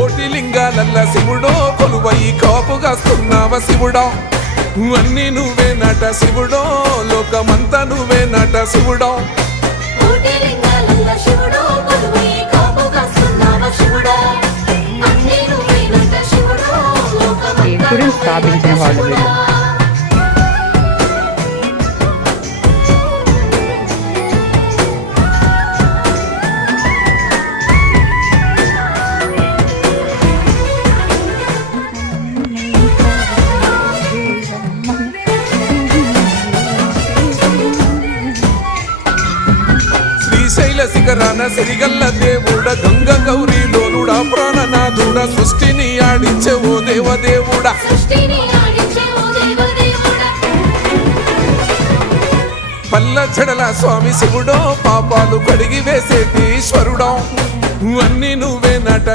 కోటి లింగాలల్ల శివుడో కొలువై కాపుగాస్తున్నావ శివుడా అన్ని నువ్వే నట శివుడో లోకమంతా నువ్వే నట శివుడో ఈ గుడిని స్థాపించిన వాళ్ళు వీళ్ళు. శ్రీశైల శిఖరాన సిరిగల్ల దేవుడ గంగ గౌరీలోనుడా ప్రాణనాథుడ సృష్టిని ఆడించే ఓ దేవదేవుడా పల్ల చెడల స్వామి శివుడో పాపాలు కడిగి వేసేటి ఈశ్వరుడో అన్ని నువ్వే నట